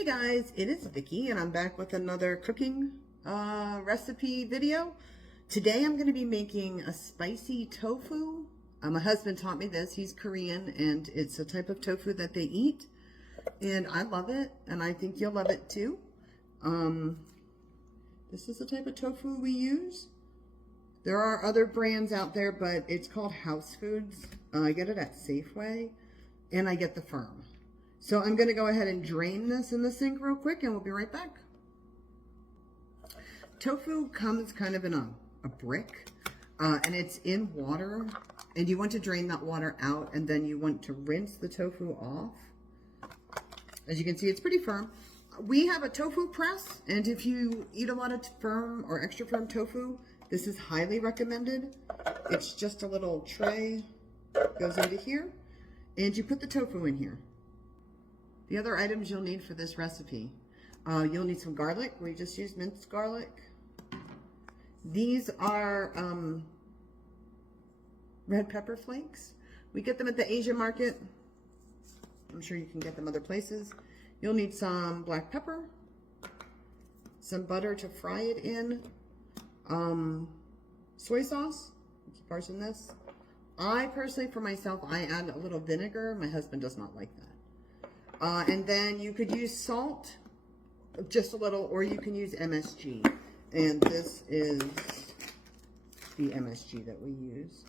Hey guys, it is Vicky and I'm back with another cooking recipe video. Today I'm going to be making a spicy tofu. My husband taught me this. He's Korean and it's a type of tofu that they eat. And I love it and I think you'll love it too. This is the type of tofu we use. There are other brands out there, but it's called House Foods. I get it at Safeway and I get the firm. So I'm going to go ahead and drain this in the sink real quick and we'll be right back. Tofu comes kind of in a brick and it's in water, and you want to drain that water out and then you want to rinse the tofu off. As you can see, it's pretty firm. We have a tofu press, and if you eat a lot of firm or extra firm tofu, this is highly recommended. It's just a little tray, goes into here, and you put the tofu in here. The other items you'll need for this recipe, you'll need some garlic. We just used minced garlic. These are red pepper flakes. We get them at the Asian market. I'm sure you can get them other places. You'll need some black pepper, some butter to fry it in, soy sauce. Keep ours in this. I personally, for myself, I add a little vinegar. My husband does not like that. And then you could use salt, just a little, or you can use MSG. And this is the MSG that we use.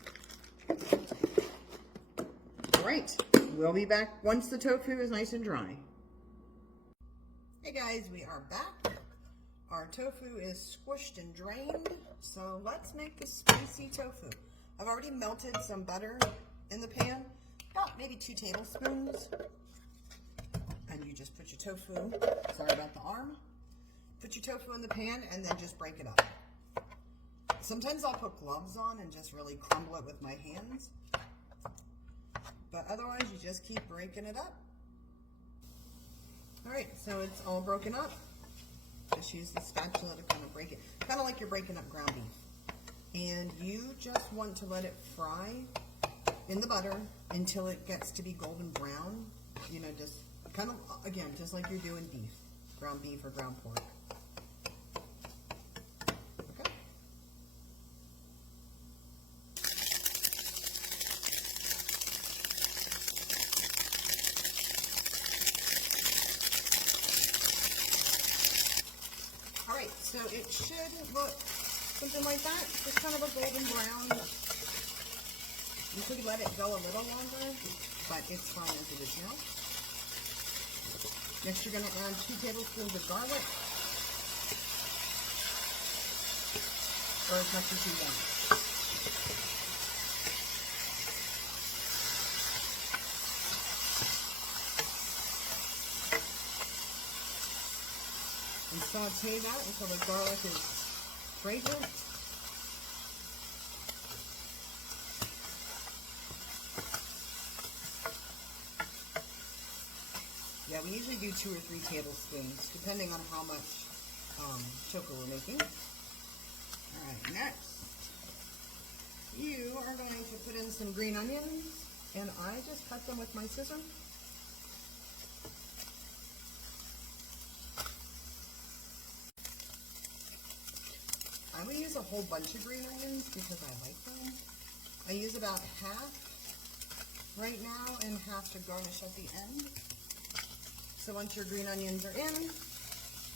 All right, we'll be back once the tofu is nice and dry. Hey guys, we are back. Our tofu is squished and drained, so let's make the spicy tofu. I've already melted some butter in the pan, about maybe 2 tablespoons. And you just put your tofu, sorry about the arm, put your tofu in the pan and then just break it up. Sometimes I'll put gloves on and just really crumble it with my hands. But otherwise you just keep breaking it up. All right, so it's all broken up. Just use the spatula to kind of break it. Kind of like you're breaking up ground beef. And you just want to let it fry in the butter until it gets to be golden brown. You know, just kind of, again, just like you're doing beef, ground beef or ground pork. Okay. All right, so it should look something like that, just kind of a golden brown. You could let it go a little longer, but it's fine as it is now. Next, you're going to add 2 tablespoons of garlic, or as much as you want. And saute that until the garlic is fragrant. Yeah, we usually do 2 or 3 tablespoons, depending on how much tofu we're making. All right, next, you are going to put in some green onions, and I just cut them with my scissor. I'm going to use a whole bunch of green onions because I like them. I use about half right now and half to garnish at the end. So once your green onions are in,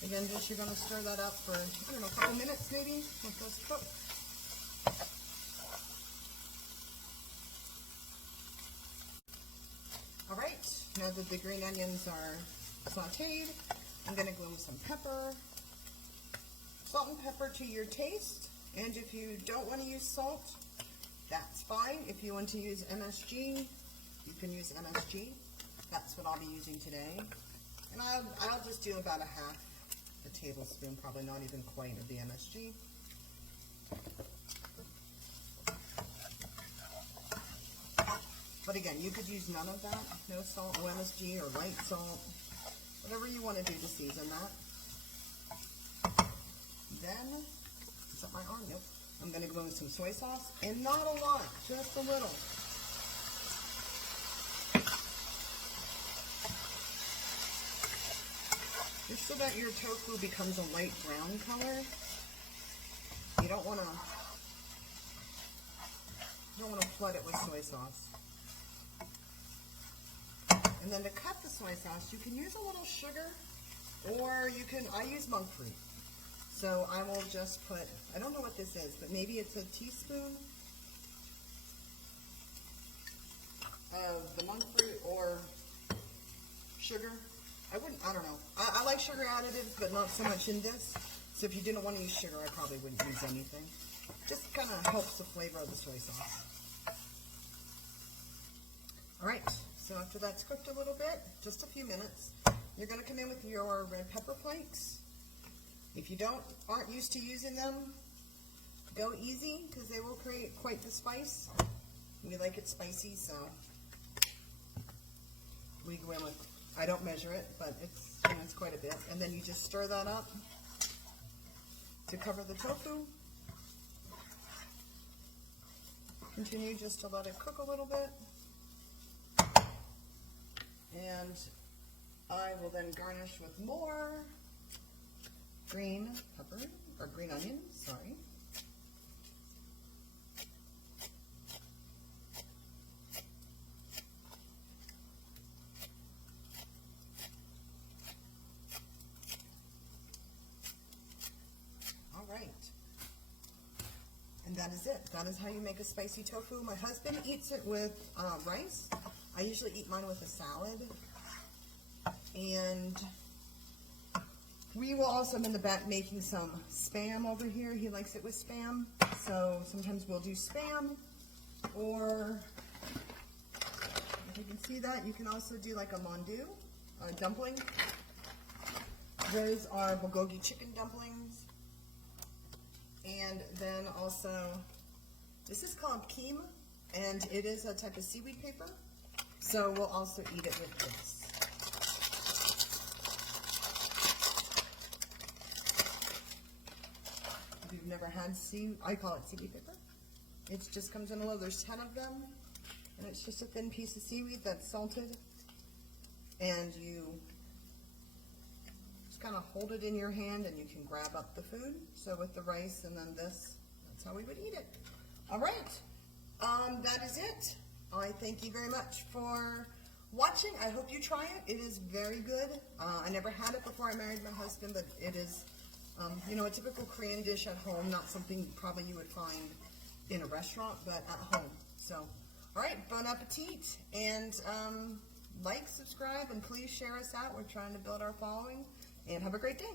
again, just you're going to stir that up for, I don't know, a couple minutes maybe, let those cook. All right, now that the green onions are sauteed, I'm going to go with some pepper, salt and pepper to your taste. And if you don't want to use salt, that's fine. If you want to use MSG, you can use MSG. That's what I'll be using today. And I'll just do about a half a tablespoon, probably not even quite, of the MSG. But again, you could use none of that, no salt, no MSG, or light salt, whatever you want to do to season that. Then, is that my arm? Nope. I'm going to go with some soy sauce, and not a lot, just a little. just so that your tofu becomes a light brown color. You don't want to flood it with soy sauce. And then to cut the soy sauce, you can use a little sugar, or I use monk fruit. So I will just put, I don't know what this is, but maybe it's a teaspoon of the monk fruit or sugar. I don't know. I like sugar additives, but not so much in this. So if you didn't want to use sugar, I probably wouldn't use anything. Just kind of helps the flavor of the soy sauce. All right, so after that's cooked a little bit, just a few minutes, you're going to come in with your red pepper flakes. If you aren't used to using them, go easy because they will create quite the spice. We like it spicy, so we go in with, I don't measure it, but it's quite a bit. And then you just stir that up to cover the tofu. Continue just to let it cook a little bit. And I will then garnish with more green pepper, or green onion, sorry. All right. And that is it. That is how you make a spicy tofu. My husband eats it with rice. I usually eat mine with a salad. And we will also, I'm in the back making some Spam over here. He likes it with Spam. So sometimes we'll do Spam, or if you can see that, you can also do like a mandu, a dumpling. Those are bulgogi chicken dumplings. And then also, this is called keem, and it is a type of seaweed paper. So we'll also eat it with this. If you've never had I call it seaweed paper. It just comes in a little, there's 10 of them, and it's just a thin piece of seaweed that's salted, and you just kind of hold it in your hand and you can grab up the food. So with the rice and then this, that's how we would eat it. All right, that is it. I thank you very much for watching. I hope you try it. It is very good. I never had it before I married my husband, but it is, you know, a typical Korean dish at home, not something probably you would find in a restaurant, but at home. So, all right, bon appetit, and like, subscribe, and please share us out. We're trying to build our following, and have a great day.